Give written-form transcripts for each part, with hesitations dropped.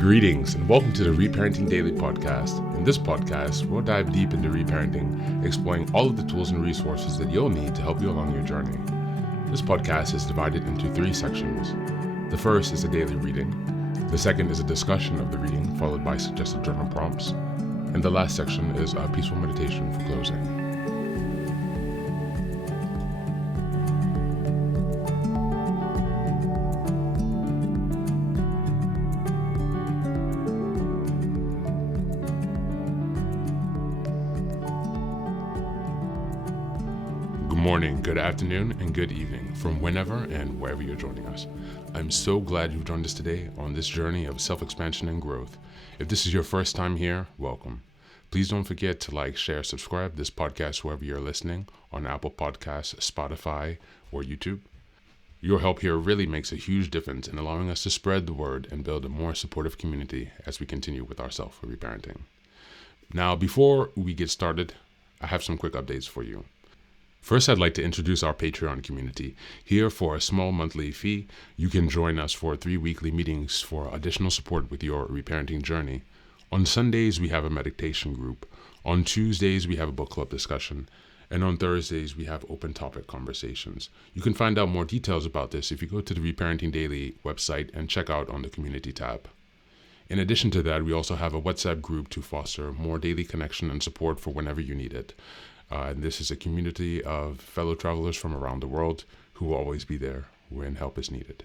Greetings and welcome to the Reparenting Daily podcast. In this podcast, we'll dive deep into reparenting, exploring all of the tools and resources that you'll need to help you along your journey. This podcast is divided into 3 sections. The first is a daily reading. The second is a discussion of the reading, followed by suggested journal prompts. And the last section is a peaceful meditation for closing. Good morning, good afternoon, and good evening from whenever and wherever you're joining us. I'm so glad you've joined us today on this journey of self-expansion and growth. If this is your first time here, welcome. Please don't forget to like, share, subscribe this podcast wherever you're listening, on Apple Podcasts, Spotify, or YouTube. Your help here really makes a huge difference in allowing us to spread the word and build a more supportive community as we continue with our self-reparenting. Now, before we get started, I have some quick updates for you. First, I'd like to introduce our Patreon community. Here, for a small monthly fee, you can join us for 3 weekly meetings for additional support with your reparenting journey. On Sundays, we have a meditation group. On Tuesdays, we have a book club discussion. And on Thursdays, we have open topic conversations. You can find out more details about this if you go to the Reparenting Daily website and check out on the community tab. In addition to that, we also have a WhatsApp group to foster more daily connection and support for whenever you need it. And this is a community of fellow travelers from around the world who will always be there when help is needed.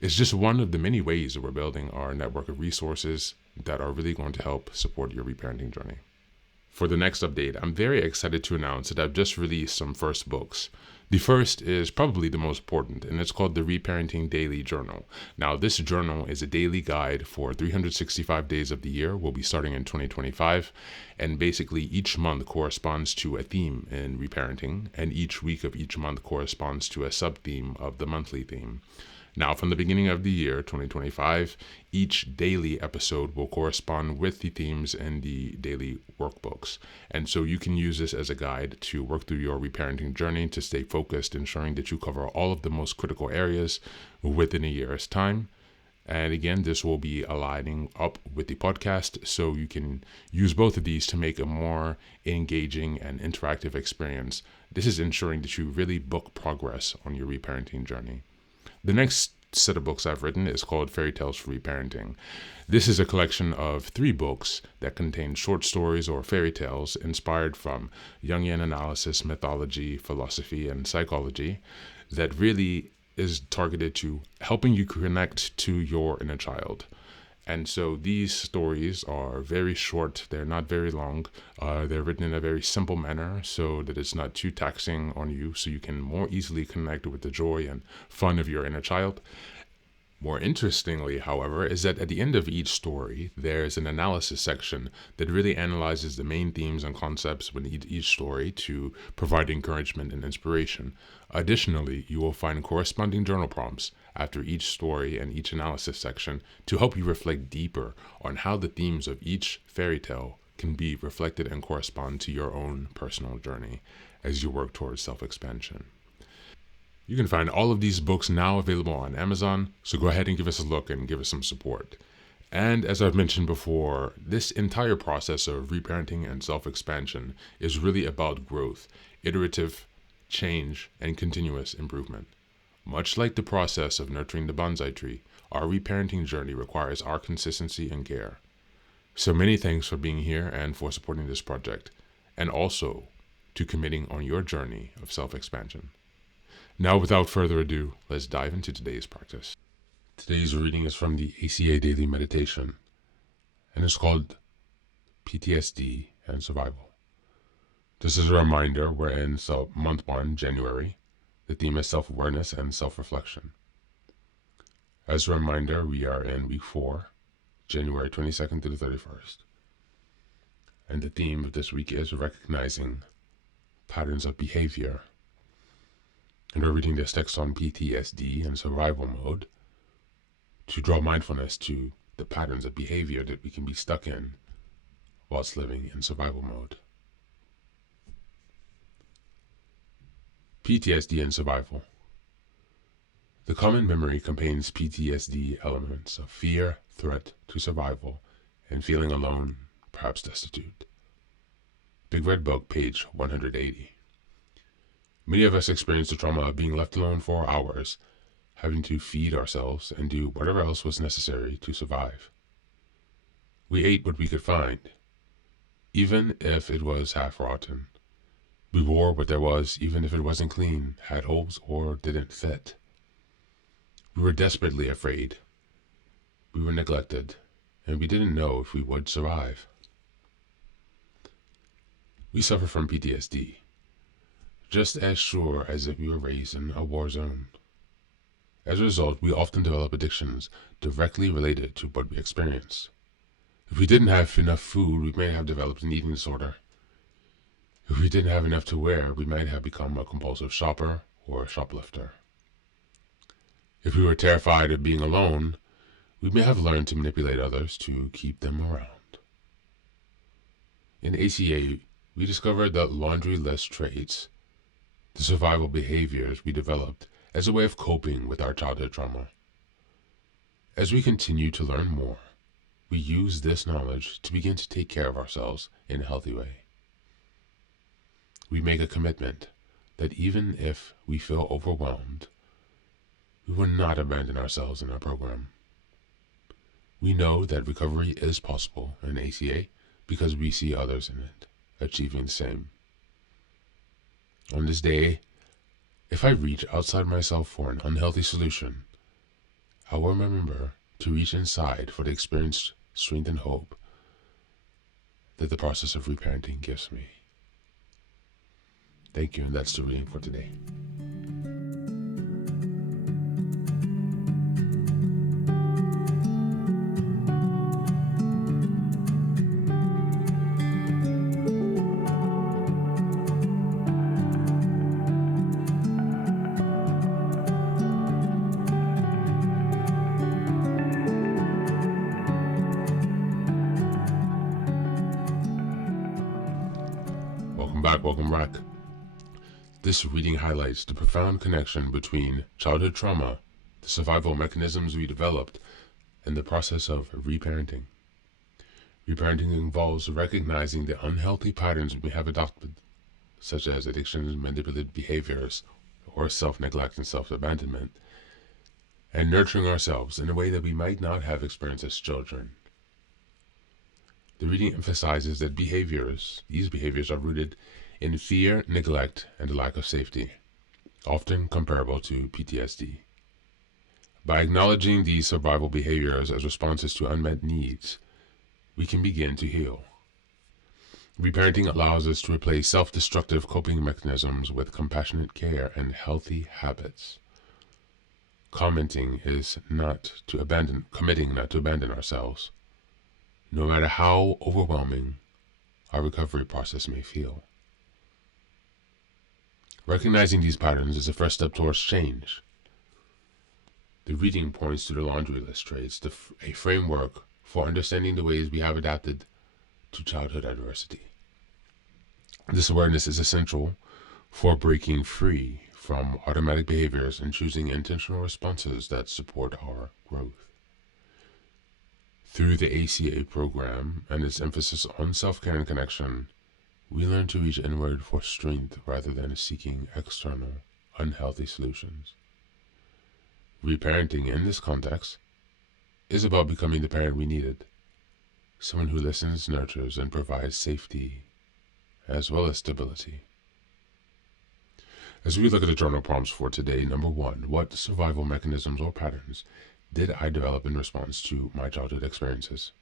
It's just one of the many ways that we're building our network of resources that are really going to help support your reparenting journey. For the next update, I'm very excited to announce that I've just released some first books. The first is probably the most important, and it's called the Reparenting Daily Journal. Now, this journal is a daily guide for 365 days of the year. We'll be starting in 2025, and basically each month corresponds to a theme in reparenting, and each week of each month corresponds to a sub-theme of the monthly theme. Now, from the beginning of the year, 2025, each daily episode will correspond with the themes in the daily workbooks. And so you can use this as a guide to work through your reparenting journey to stay focused, ensuring that you cover all of the most critical areas within a year's time. And again, this will be aligning up with the podcast, so you can use both of these to make a more engaging and interactive experience. This is ensuring that you really book progress on your reparenting journey. The next set of books I've written is called Fairy Tales for Reparenting. This is a collection of 3 books that contain short stories or fairy tales inspired from Jungian analysis, mythology, philosophy, and psychology that really is targeted to helping you connect to your inner child. And so these stories are very short. They're not very long. They're written in a very simple manner so that it's not too taxing on you, so you can more easily connect with the joy and fun of your inner child. More interestingly, however, is that at the end of each story, there's an analysis section that really analyzes the main themes and concepts within each story to provide encouragement and inspiration. Additionally, you will find corresponding journal prompts after each story and each analysis section to help you reflect deeper on how the themes of each fairy tale can be reflected and correspond to your own personal journey as you work towards self-expansion. You can find all of these books now available on Amazon, so go ahead and give us a look and give us some support. And as I've mentioned before, this entire process of reparenting and self-expansion is really about growth, iterative change, and continuous improvement. Much like the process of nurturing the bonsai tree, our reparenting journey requires our consistency and care. So many thanks for being here and for supporting this project, and also to committing on your journey of self-expansion. Now, without further ado, let's dive into today's practice. Today's reading is from the ACA Daily Meditation, and it's called PTSD and Survival. This is a reminder we're in month 1, January. The theme is self-awareness and self-reflection. As a reminder, we are in week 4, January 22nd to the 31st. And the theme of this week is recognizing patterns of behavior. And we're reading this text on PTSD and survival mode to draw mindfulness to the patterns of behavior that we can be stuck in whilst living in survival mode. PTSD and survival. The common memory contains PTSD elements of fear, threat to survival, and feeling alone, perhaps destitute. Big Red Book, page 180. Many of us experience the trauma of being left alone for hours, having to feed ourselves and do whatever else was necessary to survive. We ate what we could find, even if it was half rotten. We wore what there was, even if it wasn't clean, had holes, or didn't fit. We were desperately afraid. We were neglected, and we didn't know if we would survive. We suffer from PTSD, just as sure as if we were raised in a war zone. As a result, we often develop addictions directly related to what we experience. If we didn't have enough food, we may have developed an eating disorder. If we didn't have enough to wear, we might have become a compulsive shopper or a shoplifter. If we were terrified of being alone, we may have learned to manipulate others to keep them around. In ACA, we discovered the laundry list traits, the survival behaviors we developed as a way of coping with our childhood trauma. As we continue to learn more, we use this knowledge to begin to take care of ourselves in a healthy way. We make a commitment that even if we feel overwhelmed, we will not abandon ourselves in our program. We know that recovery is possible in ACA because we see others in it achieving the same. On this day, if I reach outside myself for an unhealthy solution, I will remember to reach inside for the experienced strength and hope that the process of reparenting gives me. Thank you, and that's the reading for today. Welcome back. This reading highlights the profound connection between childhood trauma, the survival mechanisms we developed, and the process of reparenting. Reparenting involves recognizing the unhealthy patterns we have adopted, such as addictions, manipulative behaviors, or self-neglect and self-abandonment, and nurturing ourselves in a way that we might not have experienced as children. The reading emphasizes that these behaviors are rooted in fear, neglect, and a lack of safety, often comparable to PTSD. By acknowledging these survival behaviors as responses to unmet needs, we can begin to heal. Reparenting allows us to replace self-destructive coping mechanisms with compassionate care and healthy habits. Committing not to abandon ourselves, no matter how overwhelming our recovery process may feel. Recognizing these patterns is the first step towards change. The reading points to the laundry list traits, a framework for understanding the ways we have adapted to childhood adversity. This awareness is essential for breaking free from automatic behaviors and choosing intentional responses that support our growth. Through the ACA program and its emphasis on self-care and connection, we learn to reach inward for strength rather than seeking external, unhealthy solutions. Reparenting in this context is about becoming the parent we needed, someone who listens, nurtures, and provides safety as well as stability. As we look at the journal prompts for today, number 1, what survival mechanisms or patterns did I develop in response to my childhood experiences?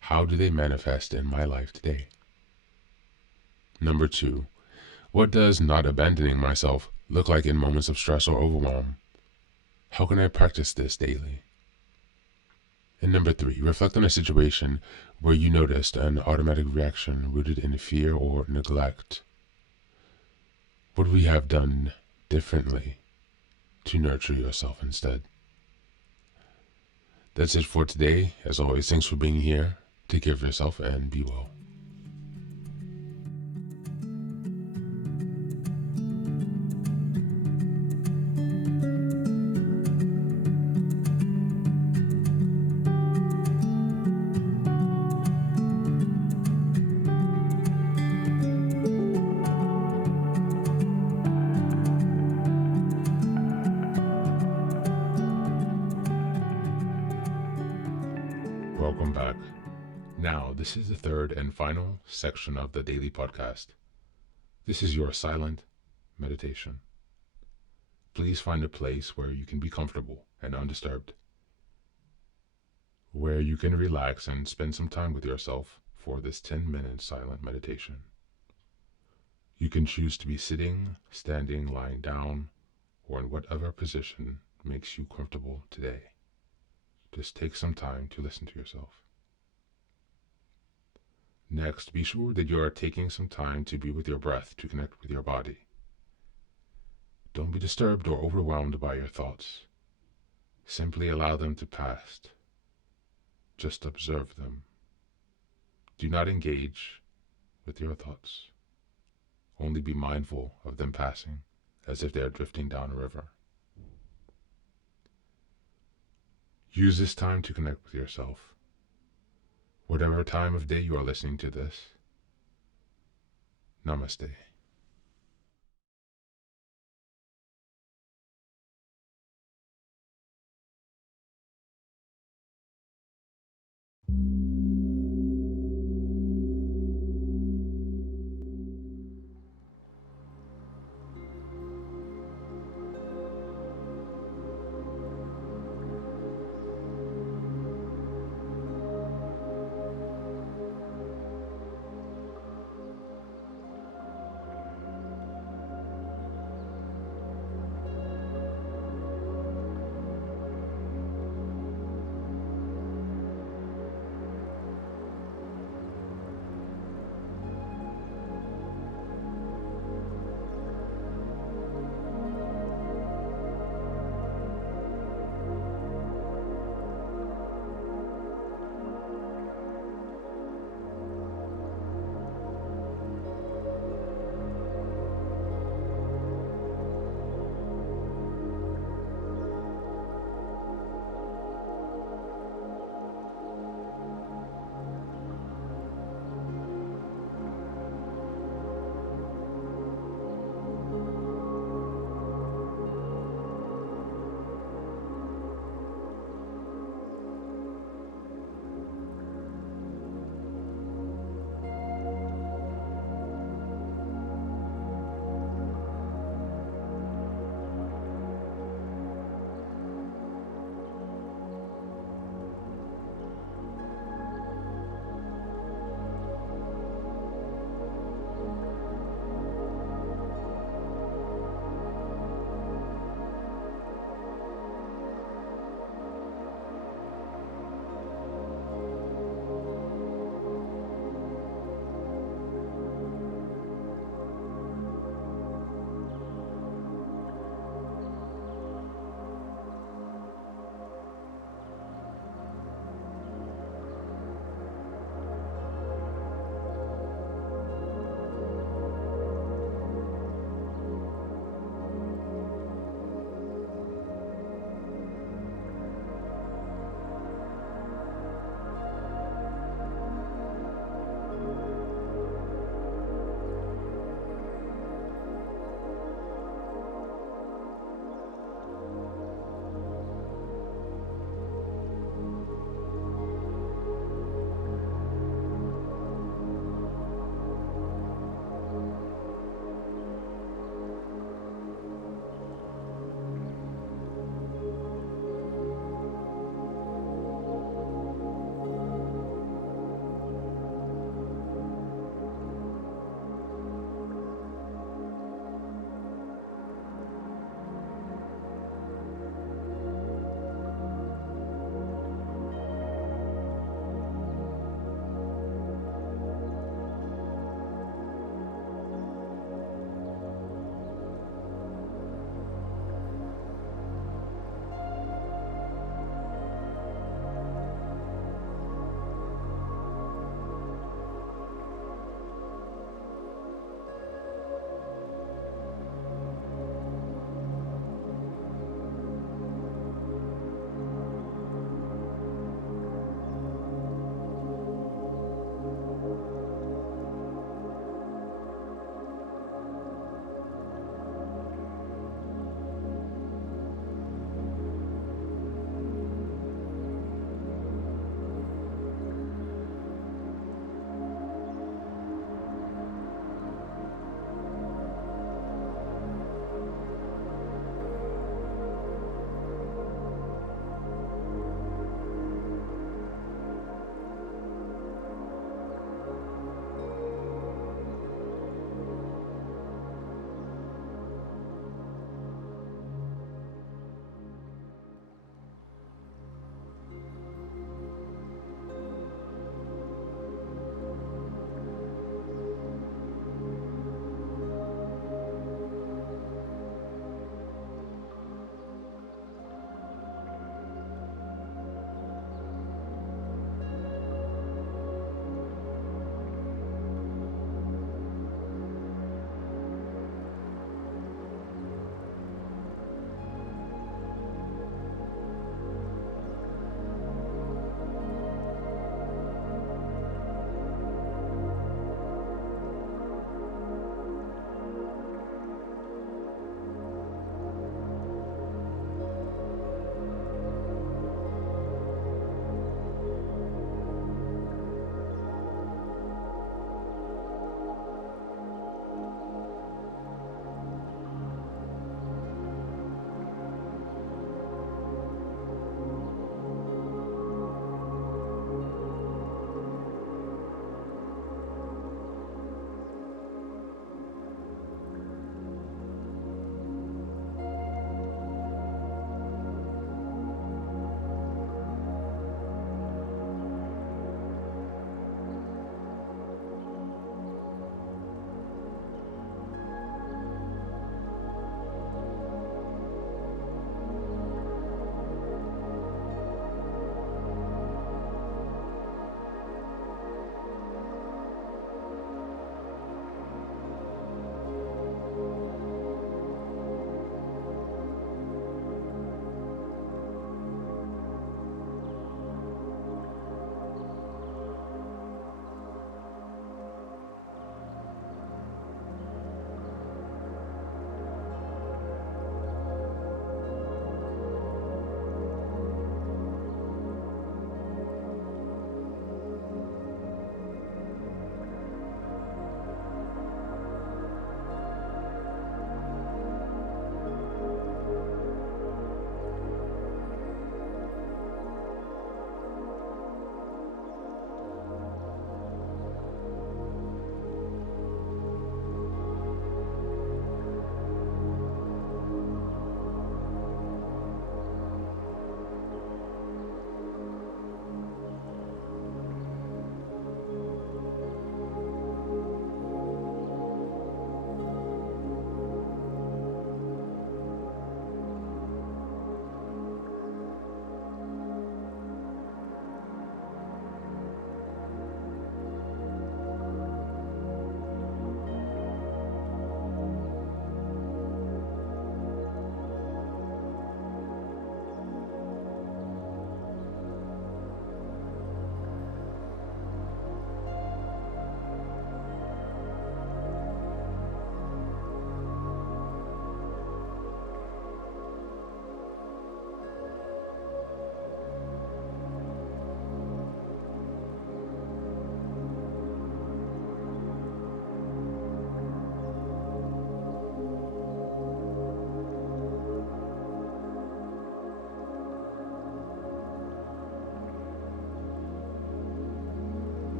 How do they manifest in my life today? Number 2, what does not abandoning myself look like in moments of stress or overwhelm? How can I practice this daily? And number 3, reflect on a situation where you noticed an automatic reaction rooted in fear or neglect. What would we have done differently to nurture yourself instead? That's it for today. As always, thanks for being here. Take care of yourself and be well. Welcome back. Now, this is the third and final section of the daily podcast. This is your silent meditation. Please find a place where you can be comfortable and undisturbed, where you can relax and spend some time with yourself for this 10-minute silent meditation. You can choose to be sitting, standing, lying down, or in whatever position makes you comfortable today. Just take some time to listen to yourself. Next, be sure that you are taking some time to be with your breath to connect with your body. Don't be disturbed or overwhelmed by your thoughts. Simply allow them to pass. Just observe them. Do not engage with your thoughts. Only be mindful of them passing, as if they are drifting down a river. Use this time to connect with yourself. Whatever time of day you are listening to this, Namaste.